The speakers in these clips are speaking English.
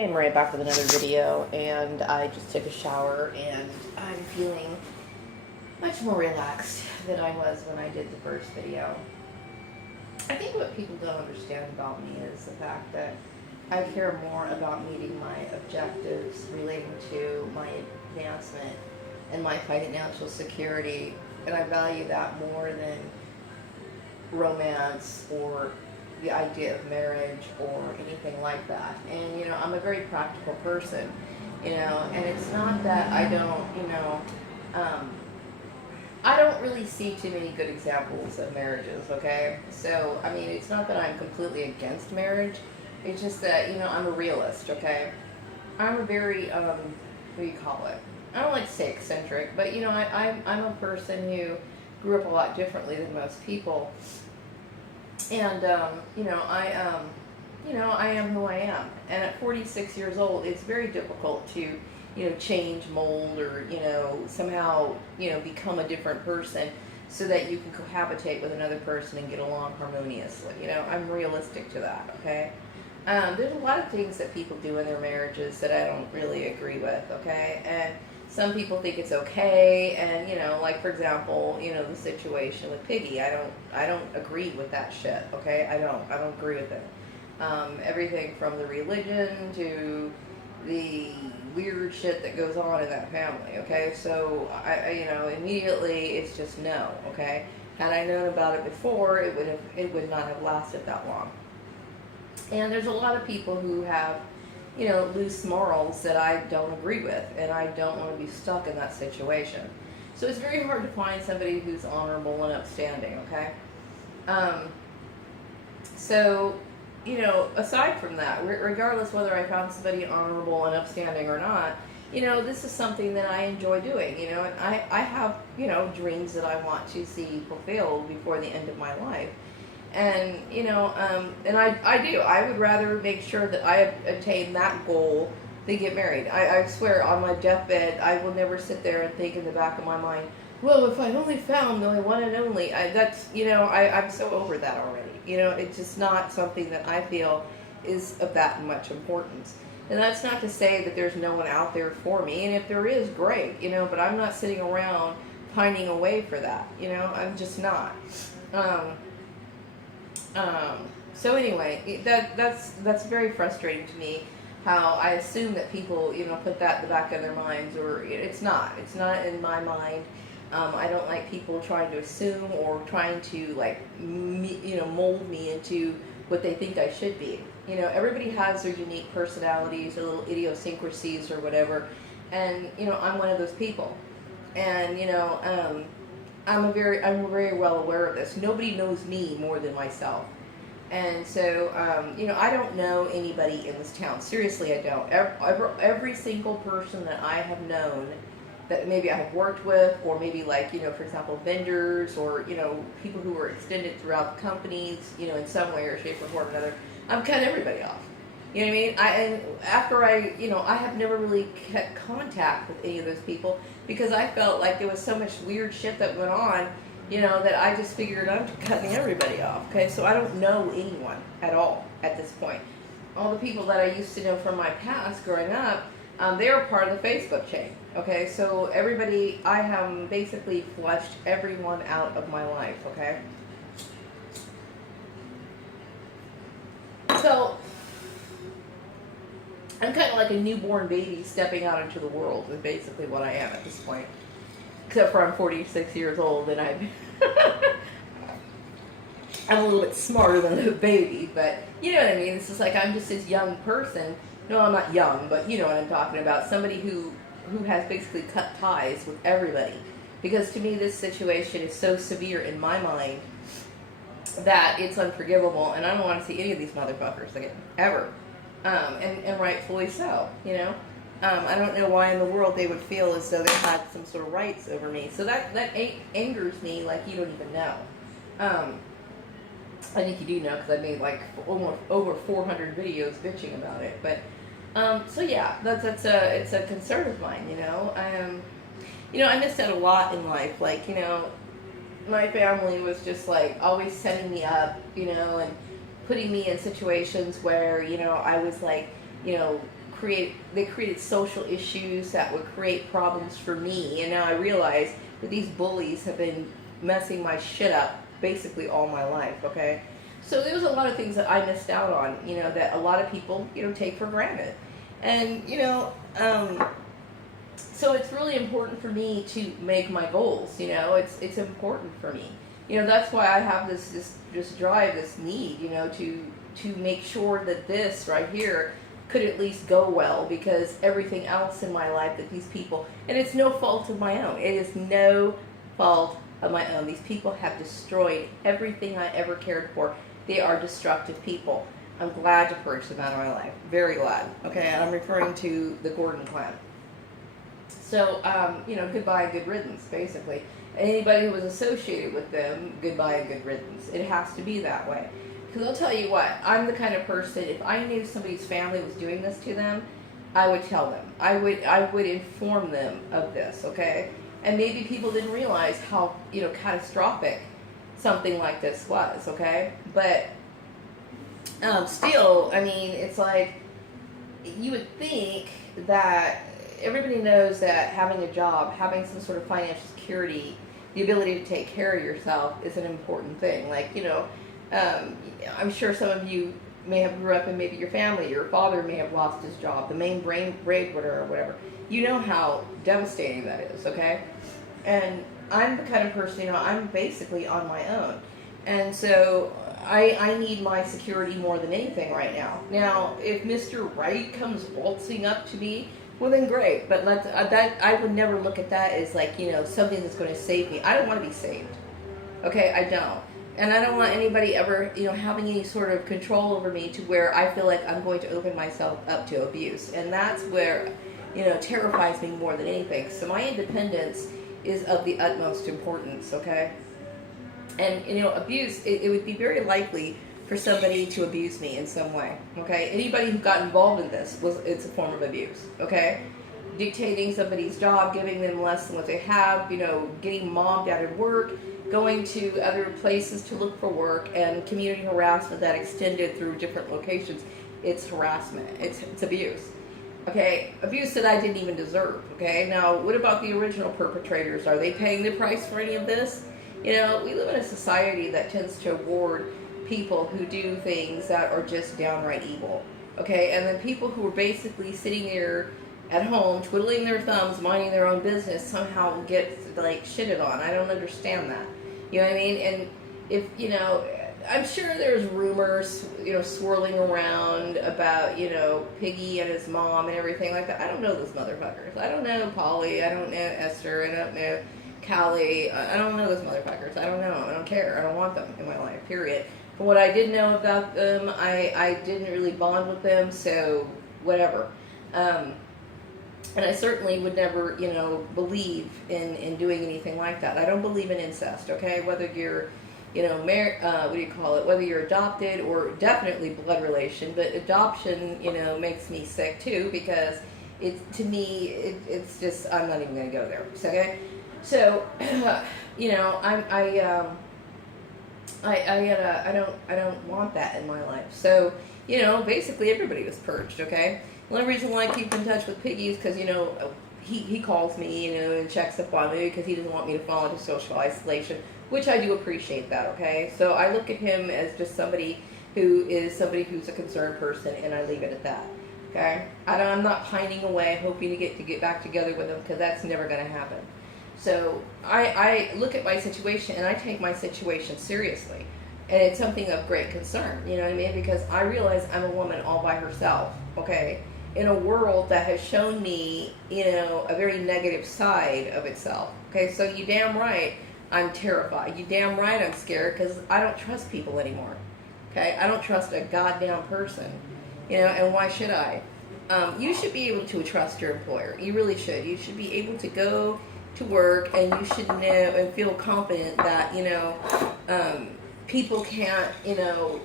Hey, I'm right back with another video, and I just took a shower, and I'm feeling much more relaxed than I was when I did the first video. I think what people don't understand about me is the fact that I care more about meeting my objectives relating to my advancement and my financial security, and I value that more than romance or the idea of marriage or anything like that. And I'm a very practical person, and it's not that I don't, um, I don't really see too many good examples of marriages, okay? So, I mean, it's not that I'm completely against marriage, it's just that, I'm a realist, okay? I'm a very, what do you call it? I don't like to say eccentric, but, I'm a person who grew up a lot differently than most people. And I am who I am. And at 46 years old, it's very difficult to, change, mold, or somehow become a different person so that you can cohabitate with another person and get along harmoniously. I'm realistic to that. Okay. There's a lot of things that people do in their marriages that I don't really agree with. Okay, and some people think it's okay, and like for example, the situation with Piggy. I don't agree with that shit. Okay, I don't agree with it. Everything from the religion to the weird shit that goes on in that family. Okay, so I immediately it's just no. Okay, had I known about it before, it would not have lasted that long. And there's a lot of people who have loose morals that I don't agree with, and I don't want to be stuck in that situation. So it's very hard to find somebody who's honorable and upstanding, okay? Um, so, aside from that, regardless whether I found somebody honorable and upstanding or not, this is something that I enjoy doing, and I have, dreams that I want to see fulfilled before the end of my life. And and I do. I would rather make sure that I attain that goal than get married. I swear, on my deathbed, I will never sit there and think in the back of my mind, well, if I only found the one and only. I'm so over that already. It's just not something that I feel is of that much importance. And that's not to say that there's no one out there for me. And if there is, great. But I'm not sitting around pining away for that. I'm just not. So anyway, that's very frustrating to me. How I assume that people, put that in the back of their minds, or it's not in my mind. I don't like people trying to assume or trying to mold me into what they think I should be. Everybody has their unique personalities, their little idiosyncrasies or whatever, and I'm one of those people, and I'm very well aware of this. Nobody knows me more than myself. And so, I don't know anybody in this town. Seriously, I don't. Every single person that I have known that maybe I have worked with, or maybe for example, vendors, or, people who were extended throughout the companies, in some way or shape or form or another, I'm cutting everybody off. You know what I mean? I have never really kept contact with any of those people because I felt like there was so much weird shit that went on, that I just figured I'm cutting everybody off. Okay, so I don't know anyone at all at this point. All the people that I used to know from my past growing up, they were part of the Facebook chain. Okay, so everybody, I have basically flushed everyone out of my life. Okay, so I'm kind of like a newborn baby stepping out into the world is basically what I am at this point. Except for I'm 46 years old and I'm a little bit smarter than a baby, but you know what I mean? It's just like I'm just this young person. No, I'm not young, but you know what I'm talking about. Somebody who has basically cut ties with everybody. Because to me this situation is so severe in my mind that it's unforgivable, and I don't want to see any of these motherfuckers again, ever. And rightfully so, I don't know why in the world they would feel as though they had some sort of rights over me. So that angers me like you don't even know. I think you do know because I made almost over 400 videos bitching about it. But so yeah, it's a concern of mine. I missed out a lot in life. My family was just always setting me up, and putting me in situations where I was they created social issues that would create problems for me. And now I realize that these bullies have been messing my shit up basically all my life, okay? So there was a lot of things that I missed out on, that a lot of people, take for granted. And, so it's really important for me to make my goals, it's important for me. That's why I have this drive, this need, to make sure that this right here could at least go well, because everything else in my life that these people, and it's no fault of my own, it is no fault of my own. These people have destroyed everything I ever cared for. They are destructive people. I'm glad to purge them out of my life. Very glad. Okay, and I'm referring to the Gordon clan. So, goodbye and good riddance, basically. Anybody who was associated with them, goodbye and good riddance. It has to be that way. Because I'll tell you what, I'm the kind of person, if I knew somebody's family was doing this to them, I would tell them. I would inform them of this, okay? And maybe people didn't realize how, catastrophic something like this was, okay? But still, I mean, it's like, you would think that everybody knows that having a job, having some sort of financial security, the ability to take care of yourself is an important thing. Like, I'm sure some of you may have grew up in maybe your family. Your father may have lost his job, the main breadwinner or whatever. You know how devastating that is, okay? And I'm the kind of person, I'm basically on my own. And so I need my security more than anything right now. Now, if Mr. Right comes waltzing up to me, well then great. But I would never look at that as like, something that's going to save me. I don't want to be saved. Okay, I don't. And I don't want anybody ever, having any sort of control over me to where I feel like I'm going to open myself up to abuse. And that's where, terrifies me more than anything. So my independence is of the utmost importance, okay? And, abuse, it would be very likely for somebody to abuse me in some way, okay? Anybody who got involved in this, it's a form of abuse, okay? Dictating somebody's job, giving them less than what they have, getting mobbed out of work, going to other places to look for work, and community harassment that extended through different locations. It's harassment. It's abuse. Okay, abuse that I didn't even deserve. Okay, now what about the original perpetrators? Are they paying the price for any of this? We live in a society that tends to reward people who do things that are just downright evil. Okay, and then people who are basically sitting there at home, twiddling their thumbs, minding their own business, somehow get like shitted on. I don't understand that. You know what I mean? And if, I'm sure there's rumors, swirling around about, Piggy and his mom and everything like that. I don't know those motherfuckers. I don't know Polly. I don't know Esther. I don't know Callie. I don't know those motherfuckers. I don't know. I don't care. I don't want them in my life, period. From what I did know about them, I didn't really bond with them, so whatever. And I certainly would never, believe in doing anything like that. I don't believe in incest, okay? Whether you're, married, whether you're adopted or definitely blood relation, but adoption, makes me sick too, because to me, it's just, I'm not even going to go there, okay? So, I don't want that in my life. So, basically everybody was purged, okay? The only reason why I keep in touch with Piggy is because, he calls me, and checks up on me because he doesn't want me to fall into social isolation, which I do appreciate that, okay? So I look at him as just somebody who's a concerned person, and I leave it at that, okay? I'm not pining away hoping to get back together with him, because that's never going to happen. So I look at my situation, and I take my situation seriously. And it's something of great concern, you know what I mean? Because I realize I'm a woman all by herself, okay? In a world that has shown me, a very negative side of itself. Okay, so you damn right I'm terrified. You damn right I'm scared, because I don't trust people anymore. Okay, I don't trust a goddamn person. And why should I? You should be able to trust your employer. You really should. You should be able to go to work, and you should know and feel confident that, people can't,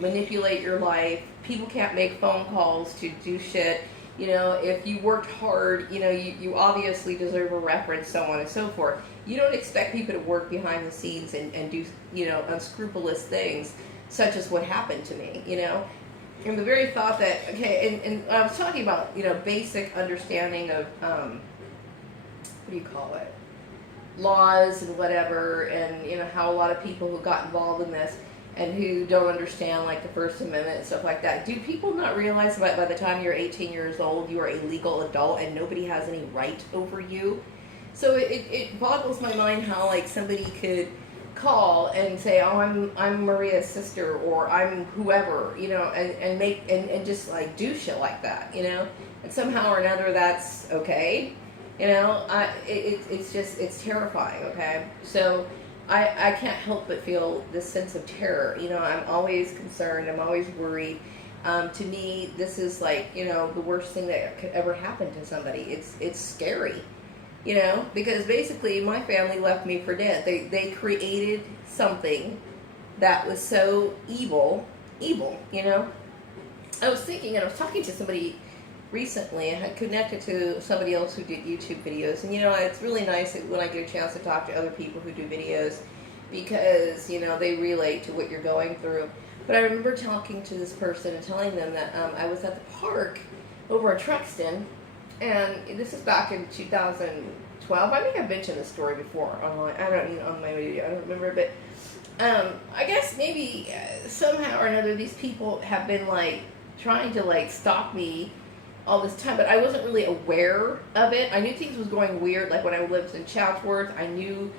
manipulate your life. People can't make phone calls to do shit. If you worked hard, you obviously deserve a reference, so on and so forth. You don't expect people to work behind the scenes and do, unscrupulous things, such as what happened to me, And the very thought that, okay, and I was talking about, basic understanding of, what do you call it? Laws and whatever, and, how a lot of people who got involved in this and who don't understand, like, the First Amendment and stuff like that. Do people not realize that by the time you're 18 years old, you are a legal adult and nobody has any right over you? So it boggles my mind how, like, somebody could call and say, oh, I'm Maria's sister, or I'm whoever, and make and just like do shit like that, and somehow or another that's okay, it's terrifying. Okay, so I can't help but feel this sense of terror. I'm always concerned. I'm always worried. To me, this is like the worst thing that could ever happen to somebody. It's scary. Because basically my family left me for dead. They created something that was so evil. I was thinking, and I was talking to somebody recently. I had connected to somebody else who did YouTube videos, and it's really nice when I get a chance to talk to other people who do videos, because they relate to what you're going through. But I remember talking to this person and telling them that I was at the park over in Truxton. And this is back in 2012. I think I've mentioned this story before online. I don't on my video. I don't remember, but I guess maybe somehow or another these people have been like trying to like stalk me all this time, but I wasn't really aware of it. I knew things was going weird, like when I lived in Chatsworth. I knew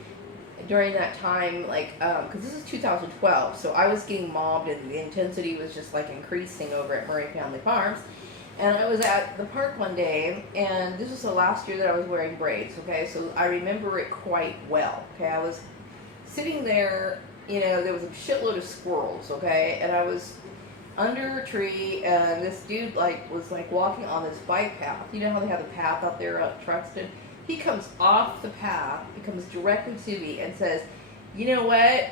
during that time, like, because this is 2012, so I was getting mobbed, and the intensity was just like increasing over at Murray Family Farms. And I was at the park one day, and this was the last year that I was wearing braids, okay? So I remember it quite well, okay? I was sitting there, there was a shitload of squirrels, okay? And I was under a tree, and this dude, was walking on this bike path. You know how they have the path out there at Truxton? He comes off the path, he comes directly to me and says, you know what?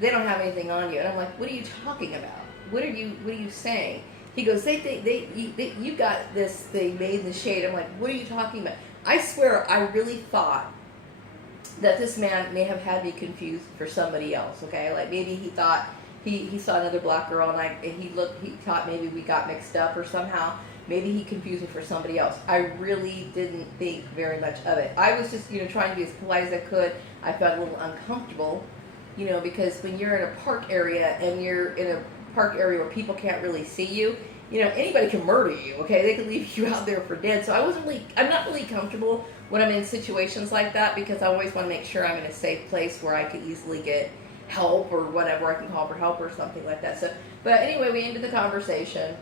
They don't have anything on you. And I'm like, what are you talking about? What are you saying? He goes, you got this thing made in the shade. I'm like, what are you talking about? I swear, I really thought that this man may have had me confused for somebody else, okay? Like, maybe he thought he saw another black girl, and he thought maybe we got mixed up, or somehow, maybe he confused me for somebody else. I really didn't think very much of it. I was just, trying to be as polite as I could. I felt a little uncomfortable, because when you're in a park area, and you're in a park area where people can't really see you, anybody can murder you, okay? They could leave you out there for dead. So I'm not really comfortable when I'm in situations like that, because I always want to make sure I'm in a safe place where I could easily get help or whatever. I can call for help or something like that. So, but anyway, we ended the conversation,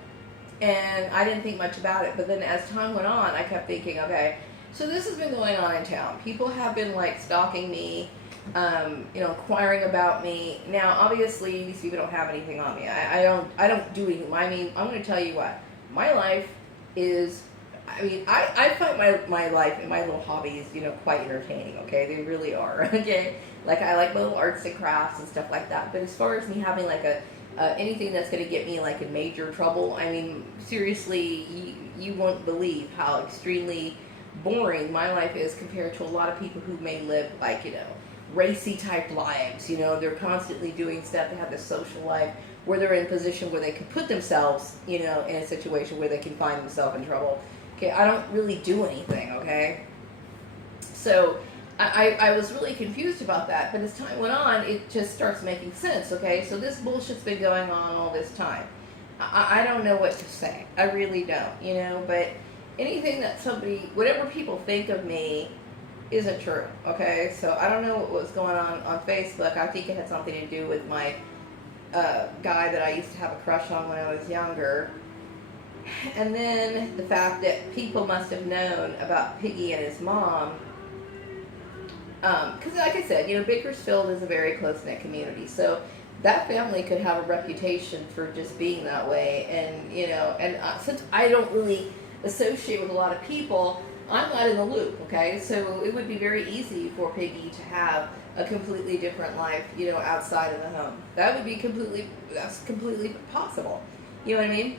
and I didn't think much about it. But then as time went on, I kept thinking, okay, so this has been going on in town. People have been stalking me, inquiring about me. Now, obviously, these people don't have anything on me. I don't do anything. I mean, I'm going to tell you what, my life is, I find my life and my little hobbies, quite entertaining, okay? They really are, okay? Like, I like my little arts and crafts and stuff like that. But as far as me having, anything that's going to get me, in major trouble, I mean, seriously, you won't believe how extremely boring my life is compared to a lot of people who may live, racy type lives. They're constantly doing stuff. They have this social life where they're in a position where they can put themselves, in a situation where they can find themselves in trouble. Okay, I don't really do anything, okay? So I was really confused about that, but as time went on, it just starts making sense, okay? So this bullshit's been going on all this time. I don't know what to say. I really don't, but anything that whatever people think of me isn't true, okay? So I don't know what was going on Facebook. I think it had something to do with my guy that I used to have a crush on when I was younger. And then the fact that people must have known about Piggy and his mom. Because like I said, Bakersfield is a very close-knit community. So that family could have a reputation for just being that way. And, since I don't really associate with a lot of people, I'm not in the loop, okay? So it would be very easy for Piggy to have a completely different life, outside of the home. That's completely possible. You know what I mean?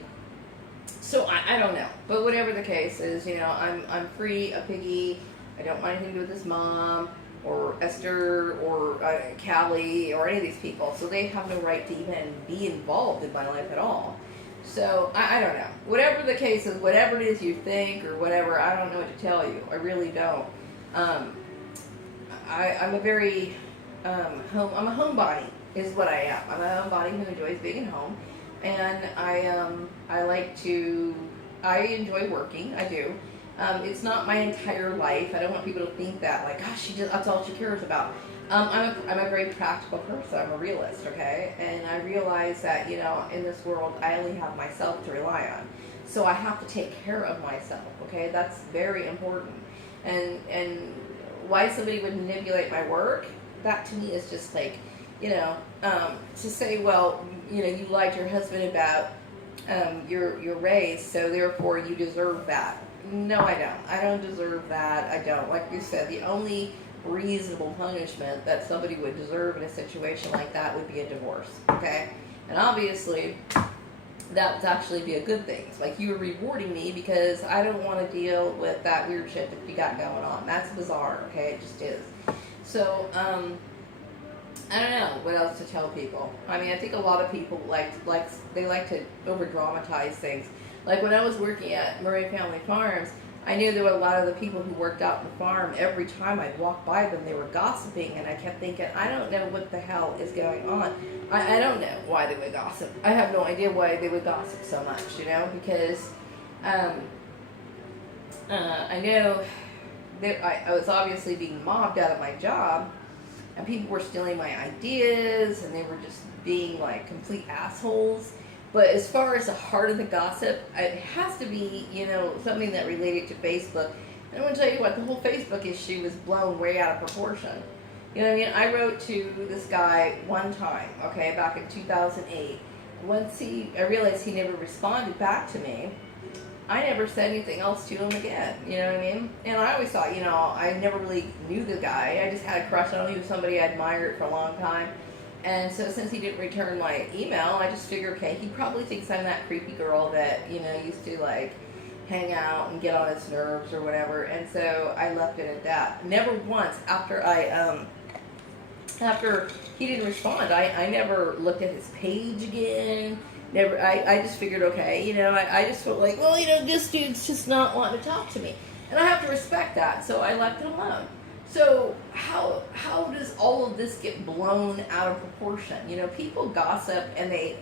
So I don't know. But whatever the case is, I'm free of Piggy. I don't want anything to do with his mom or Esther or Callie or any of these people. So they have no right to even be involved in my life at all. So I don't know. Whatever the case is, whatever it is you think or whatever, I don't know what to tell you. I really don't. Um, I'm a very I'm a homebody is what I am. I'm a homebody who enjoys being at home, and I like to I enjoy working. I do. It's not my entire life. I don't want people to think that like, gosh, that's all she cares about. I'm a very practical person. I'm a realist, okay? And I realize that, in this world, I only have myself to rely on. So I have to take care of myself, okay? That's very important. And why somebody would manipulate my work, that to me is just like, to say, well, you lied to your husband about your race, so therefore you deserve that. No, I don't. I don't deserve that. I don't. Like you said, the only reasonable punishment that somebody would deserve in a situation like that would be a divorce, okay? And obviously, that would actually be a good thing. It's like you were rewarding me because I don't want to deal with that weird shit that you got going on. That's bizarre, okay? It just is. So, I don't know what else to tell people. I mean, I think a lot of people they like to over dramatize things. Like when I was working at Murray Family Farms, I knew there were a lot of the people who worked out the farm. Every time I'd walk by them, they were gossiping, and I kept thinking, I don't know what the hell is going on. I don't know why they would gossip. I have no idea why they would gossip so much, because I know that I was obviously being mobbed out of my job, and people were stealing my ideas, and they were just being like complete assholes. But as far as the heart of the gossip, it has to be, something that related to Facebook. And I'm going to tell you what, the whole Facebook issue was blown way out of proportion. You know what I mean? I wrote to this guy one time, okay, back in 2008. Once I realized he never responded back to me, I never said anything else to him again. You know what I mean? And I always thought, I never really knew the guy. I just had a crush on him. He was somebody I admired for a long time. And so since he didn't return my email, I just figured, okay, he probably thinks I'm that creepy girl that, used to like hang out and get on his nerves or whatever. And so I left it at that. Never once after he didn't respond, I never looked at his page again. Never. I just figured, okay, I just felt like, well, this dude's just not wanting to talk to me. And I have to respect that. So I left it alone. So how does all of this get blown out of proportion? People gossip and they,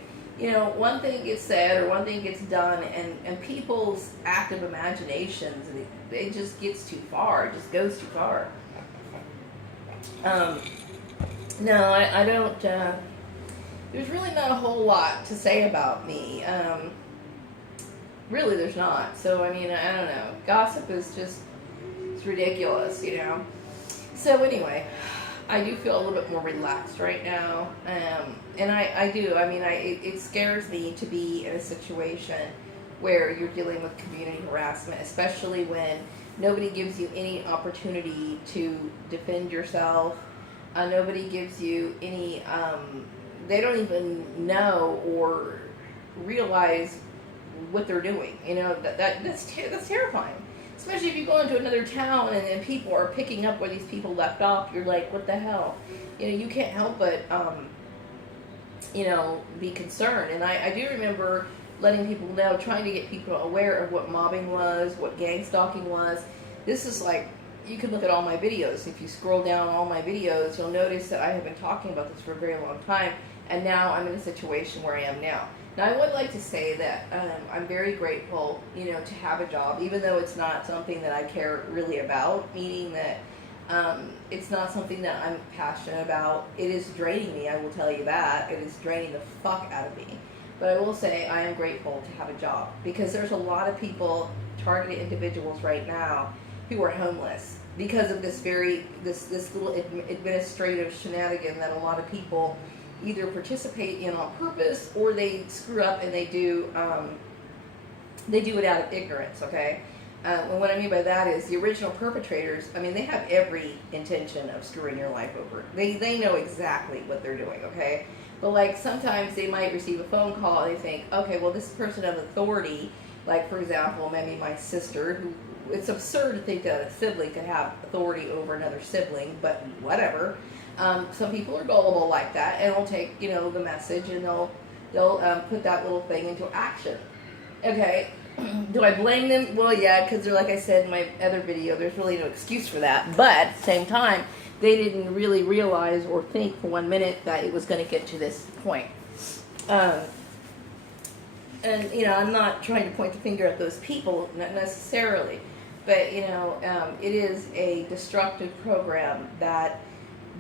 one thing gets said or one thing gets done and people's active imaginations, it just gets too far. It just goes too far. No, I don't, there's really not a whole lot to say about me. Really, there's not. So, I mean, I don't know. Gossip is just, it's ridiculous, So anyway, I do feel a little bit more relaxed right now, and I do. I mean, it scares me to be in a situation where you're dealing with community harassment, especially when nobody gives you any opportunity to defend yourself. Nobody gives you any. They don't even know or realize what they're doing. That's terrifying. Especially if you go into another town and then people are picking up where these people left off, you're like, what the hell? You can't help but, be concerned. And I do remember letting people know, trying to get people aware of what mobbing was, what gang stalking was. This is like, you can look at all my videos. If you scroll down all my videos, you'll notice that I have been talking about this for a very long time. And now I'm in a situation where I am now. Now, I would like to say that I'm very grateful, to have a job, even though it's not something that I care really about, meaning that it's not something that I'm passionate about. It is draining me, I will tell you that. It is draining the fuck out of me. But I will say I am grateful to have a job, because there's a lot of people, targeted individuals right now, who are homeless because of this little administrative shenanigan that a lot of people either participate in on purpose or they screw up and they do it out of ignorance, okay? And what I mean by that is the original perpetrators, I mean, they have every intention of screwing your life over. They know exactly what they're doing, okay? But like sometimes they might receive a phone call and they think, okay, well, this person of authority, like for example, maybe my sister, who, it's absurd to think that a sibling could have authority over another sibling, but whatever. Some people are gullible like that, and they'll take, the message, and they'll they'll put that little thing into action. Okay, do I blame them? Well, yeah, because they're, like I said in my other video, there's really no excuse for that. But at the same time, they didn't really realize or think for 1 minute that it was going to get to this point. And, you know, I'm not trying to point the finger at those people, not necessarily. But, you know, it is a destructive program that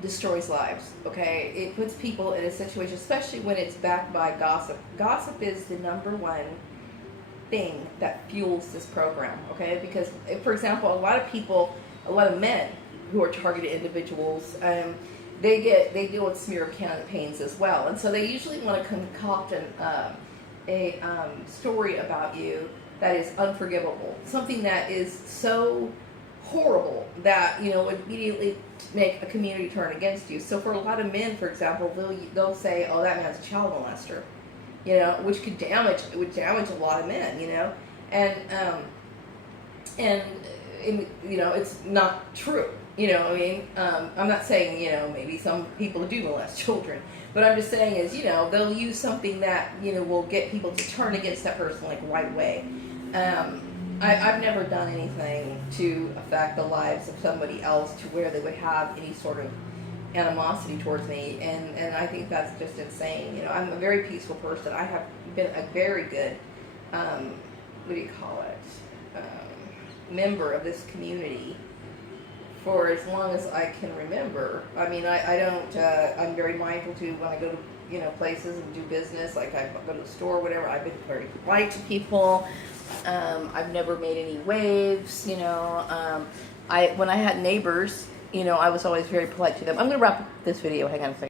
destroys lives, okay? It puts people in a situation, especially when it's backed by gossip. Gossip is the #1 thing that fuels this program, okay? Because, for example, a lot of men who are targeted individuals, they deal with smear campaigns as well. And so they usually want to concoct a story about you that is unforgivable, something that is so horrible that, you know, would immediately make a community turn against you. So for a lot of men, for example, they'll say, "Oh, that man's a child molester," you know, which would damage a lot of men, you know, and you know, it's not true. You know, I mean, I'm not saying, you know, maybe some people do molest children, but I'm just saying is, you know, they'll use something that, you know, will get people to turn against that person, like, right away. I've never done anything to affect the lives of somebody else to where they would have any sort of animosity towards me, and I think that's just insane. You know, I'm a very peaceful person. I have been a very good, what do you call it, member of this community for as long as I can remember. I mean, I don't, I'm very mindful to when I go to, you know, places and do business, like I go to the store or whatever, I've been very polite to people. I've never made any waves, you know. When I had neighbors, you know, I was always very polite to them. I'm going to wrap up this video. Hang on a second.